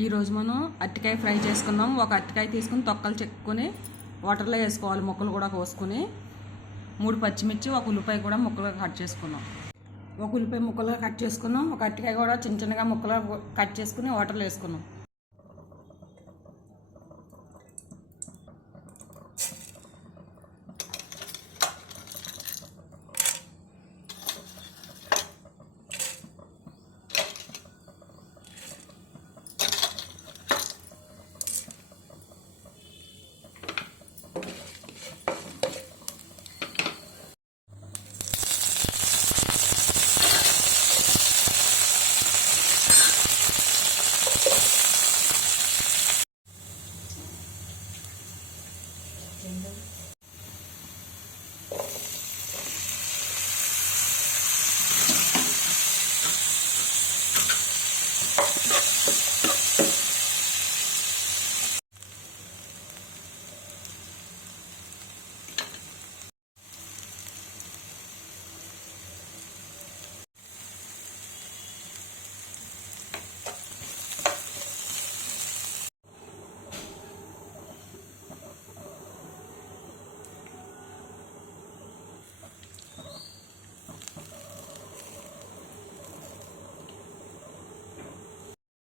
ఈరోజు మనం అరటికాయ ఫ్రై చేసుకున్నాం. ఒక అరటికాయ తీసుకుని తొక్కలు చెక్కుని వాటర్లో వేసుకోవాలి. ముక్కలు కూడా కోసుకుని 3 పచ్చిమిర్చి, ఒక ఉల్లిపాయ కూడా ముక్కలుగా కట్ చేసుకున్నాం. ఒక ఉల్లిపాయ ముక్కలుగా కట్ చేసుకున్నాం. ఒక అరటికాయ కూడా చిన్న చిన్నగా ముక్కలుగా కట్ చేసుకుని వాటర్లో వేసుకున్నాం.